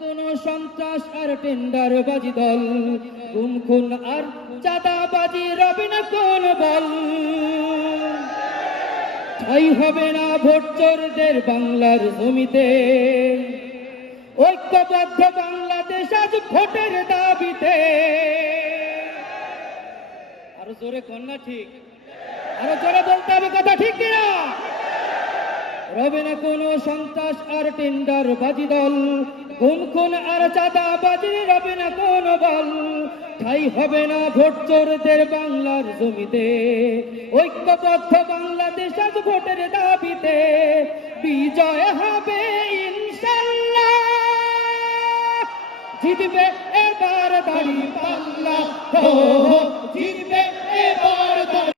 কোন সন্ত্রাস আর টেন্ডারবাজি দল, গুম খুন আর চাঁদাবাজি রবে না কোন বল। ঠাঁই হবে না ভোট চোরদের বাংলার জমিতে, ঐক্যবদ্ধ বাংলাদেশ আজ ভোটের দাবিতে। আরো জোরে কন্যা ঠিক, আরো জোরে বলতে হবে কথা, ঠিক কিনা? রবে না কোনো সন্ত্রাস আর টেন্ডারবাজি দল, গুম খুন আর চাঁদাবাজি রবে না কোনো বল। ঠাঁই হবে না ভোট চোরদের বাংলার জমিতে, ঐক্যবদ্ধ বাংলাদেশ আজ ভোটের দাবিতে। বিজয় হবে ইনশাল্লাহ, জিতবে এবার দাঁড়িপাল্লা, জিতবে